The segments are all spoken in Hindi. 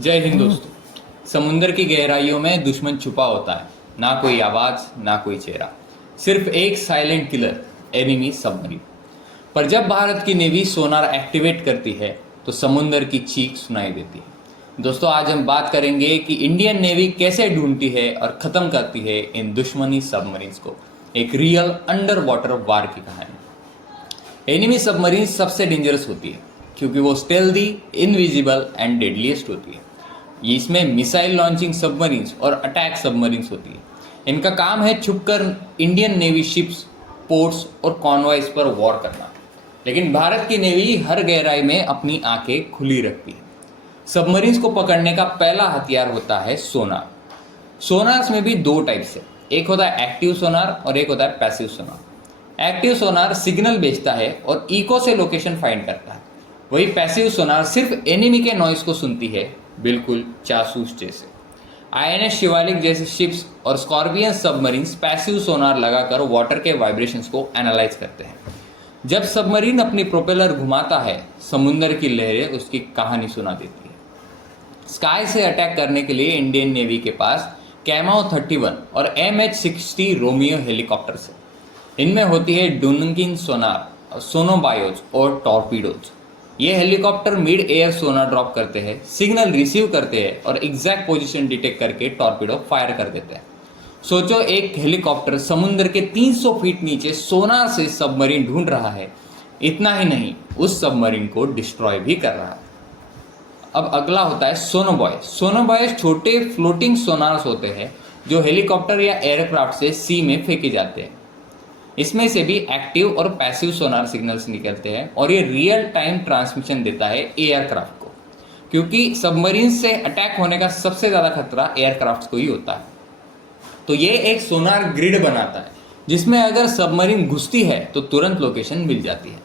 जय हिंद दोस्तों। समुंदर की गहराइयों में दुश्मन छुपा होता है, ना कोई आवाज ना कोई चेहरा, सिर्फ एक साइलेंट किलर, एनिमी सबमरीन। पर जब भारत की नेवी सोनार एक्टिवेट करती है तो समुंदर की चीख सुनाई देती है। दोस्तों, आज हम बात करेंगे कि इंडियन नेवी कैसे ढूंढती है और खत्म करती है इन दुश्मनी सबमरीन्स को। एक रियल अंडर वाटर वार की कहानी। एनिमी सबमरीन सबसे डेंजरस होती है क्योंकि वो स्टेल्दी, इनविजिबल एंड डेडलीस्ट होती है। ये इसमें मिसाइल लॉन्चिंग सबमरीन्स और अटैक सबमरीन्स होती है। इनका काम है छुपकर इंडियन नेवी शिप्स, पोर्ट्स और कॉन्वॉयज पर वॉर करना। लेकिन भारत की नेवी हर गहराई में अपनी आंखें खुली रखती है। सबमरीन्स को पकड़ने का पहला हथियार होता है सोनार। सोनार्स में भी दो टाइप्स है, एक होता है एक्टिव सोनार और एक होता है पैसिव सोनार। एक्टिव सोनार सिग्नल भेजता है और इको से लोकेशन फाइंड करता है। वही पैसिव सोनार सिर्फ एनिमी के नॉइस को सुनती है, बिल्कुल जासूस जैसे। आईएनएस शिवालिक जैसे शिप्स और स्कॉर्पियन सबमरीन्स पैसिव सोनार लगाकर वाटर के वाइब्रेशंस को एनालाइज करते हैं। जब सबमरीन अपनी प्रोपेलर घुमाता है, समुंदर की लहरें उसकी कहानी सुना देती है। स्काई से अटैक करने के लिए इंडियन नेवी के पास कैमाओ 31 और MH-60 रोमियो हेलीकॉप्टर्स है। इनमें होती है डुनकिन सोनार, सोनोबायोज और टॉर्पीडोज। ये हेलीकॉप्टर मिड एयर सोनार ड्रॉप करते हैं, सिग्नल रिसीव करते हैं और एग्जैक्ट पोजीशन डिटेक्ट करके टॉर्पीडो फायर कर देते हैं। सोचो, एक हेलीकॉप्टर समुद्र के 300 फीट नीचे सोनार से सबमरीन ढूंढ रहा है। इतना ही नहीं, उस सबमरीन को डिस्ट्रॉय भी कर रहा है। अब अगला होता है सोनोबॉय। सोनोबॉय छोटे फ्लोटिंग सोनार्स होते हैं जो हेलीकॉप्टर या एयरक्राफ्ट से सी में फेंके जाते हैं। इसमें से भी एक्टिव और पैसिव सोनार सिग्नल्स निकलते हैं और ये रियल टाइम ट्रांसमिशन देता है एयरक्राफ्ट को, क्योंकि सबमरीन से अटैक होने का सबसे ज़्यादा खतरा एयरक्राफ्ट को ही होता है। तो ये एक सोनार ग्रिड बनाता है जिसमें अगर सबमरीन घुसती है तो तुरंत लोकेशन मिल जाती है।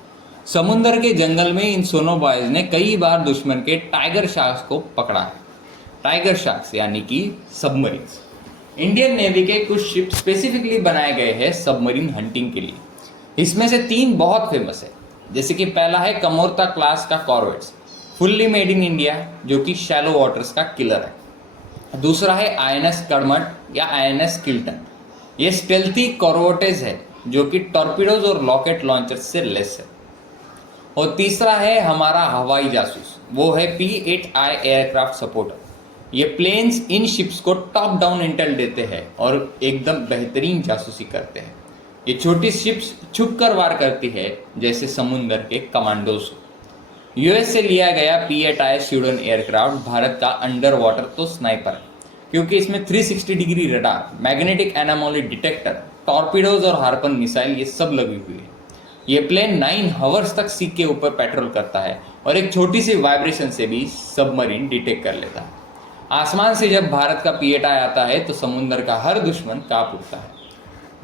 समुंदर के जंगल में इन सोनोबॉयज ने कई बार दुश्मन के टाइगर शार्क्स को पकड़ा है। टाइगर शार्क्स यानी कि सबमरीन्स। इंडियन नेवी के कुछ शिप स्पेसिफिकली बनाए गए हैं सबमरीन हंटिंग के लिए। इसमें से 3 बहुत फेमस है, जैसे कि पहला है कमोर्ता क्लास का corvettes, fully made in India, जो कि शैलो वाटर्स का किलर है। दूसरा है INS कडमट या INS किल्टन। ये स्टेल्थी कॉर्वेटेज है जो कि टॉर्पीडोज और रॉकेट लॉन्चर्स से लेस है। और तीसरा है हमारा हवाई जासूस, वो है P-8I एयरक्राफ्ट सपोर्टर। ये प्लेन्स इन शिप्स को टॉप डाउन इंटेल देते हैं और एकदम बेहतरीन जासूसी करते हैं। ये छोटी शिप्स छुप कर वार करती है जैसे समुंदर के कमांडोज। US से लिया गया P-8I स्वीडन एयरक्राफ्ट भारत का अंडर वाटर तो स्नाइपर है, क्योंकि इसमें 360 degree radar, magnetic anomaly detector, torpedoes और हार्पन मिसाइल ये सब लगी हुई है। ये प्लेन 9 आवर्स तक सी के ऊपर पेट्रोल करता है और एक छोटी सी वाइब्रेशन से भी सबमरीन डिटेक्ट कर लेता है। आसमान से जब भारत का P-8I आता है तो समुंदर का हर दुश्मन कांप उठता है।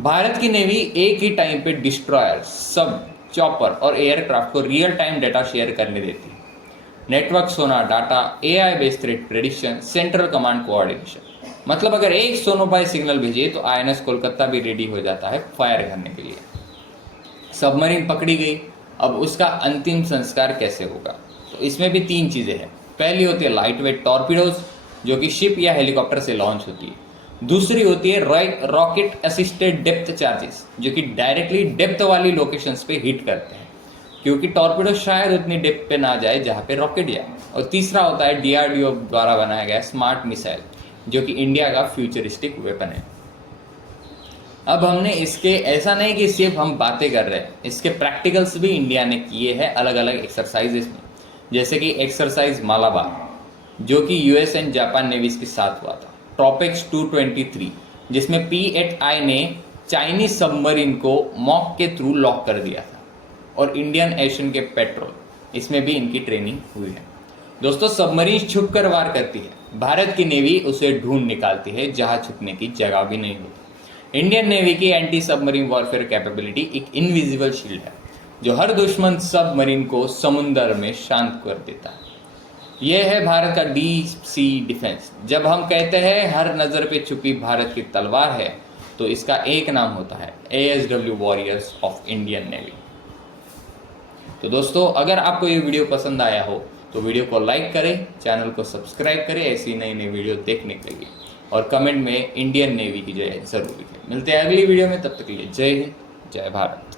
भारत की नेवी एक ही टाइम पे डिस्ट्रॉयर, सब, चॉपर और एयरक्राफ्ट को रियल टाइम डाटा शेयर करने देती है। Network, sonar data, AI based threat prediction, central command coordination. मतलब अगर एक सोनोबाई सिग्नल भेजे तो INS कोलकाता भी रेडी हो जाता है फायर करने के लिए। सबमरीन पकड़ी गई, अब उसका अंतिम संस्कार कैसे होगा? तो इसमें भी 3 चीज़ें हैं। पहली होती है लाइट वेट टॉर्पीडोज, जो कि शिप या हेलीकॉप्टर से लॉन्च होती है। दूसरी होती है रॉकेट असिस्टेड डेप्थ चार्जेस, जो कि डायरेक्टली डेप्थ वाली लोकेशंस पे हिट करते हैं, क्योंकि टॉर्पीडो शायद उतनी डेप्थ पे ना जाए जहाँ पे रॉकेट जाए। और तीसरा होता है DRDO द्वारा बनाया गया स्मार्ट मिसाइल, जो कि इंडिया का फ्यूचरिस्टिक वेपन है। अब हमने इसके, ऐसा नहीं कि सिर्फ हम बातें कर रहे हैं, इसके प्रैक्टिकल्स भी इंडिया ने किए हैं अलग अलग एक्सरसाइजेस में। जैसे कि एक्सरसाइज मालाबार, जो कि US एंड जापान नेवीज के साथ हुआ था। ट्रॉपिक्स 223, जिसमें P-8I ने चाइनीज सबमरीन को मॉक के थ्रू लॉक कर दिया था। और इंडियन एशियन के पेट्रोल, इसमें भी इनकी ट्रेनिंग हुई है। दोस्तों, सबमरीन छुप कर वार करती है, भारत की नेवी उसे ढूंढ निकालती है जहां छुपने की जगह भी नहीं होती। इंडियन नेवी की एंटी सबमरीन वॉरफेयर कैपेबिलिटी एक इनविजिबल शील्ड है जो हर दुश्मन सबमरीन को समुंदर में शांत कर देता है। यह है भारत का डीप सी डिफेंस। जब हम कहते हैं हर नज़र पे छुपी भारत की तलवार है, तो इसका एक नाम होता है ASW warriors of Indian navy. तो दोस्तों, अगर आपको ये वीडियो पसंद आया हो तो वीडियो को लाइक करें, चैनल को सब्सक्राइब करें ऐसी नई नई वीडियो देखने के लिए, और कमेंट में इंडियन नेवी की जय जरूर लिखें। मिलते हैं अगली वीडियो में, तब तक के लिए जय हिंद, जय भारत।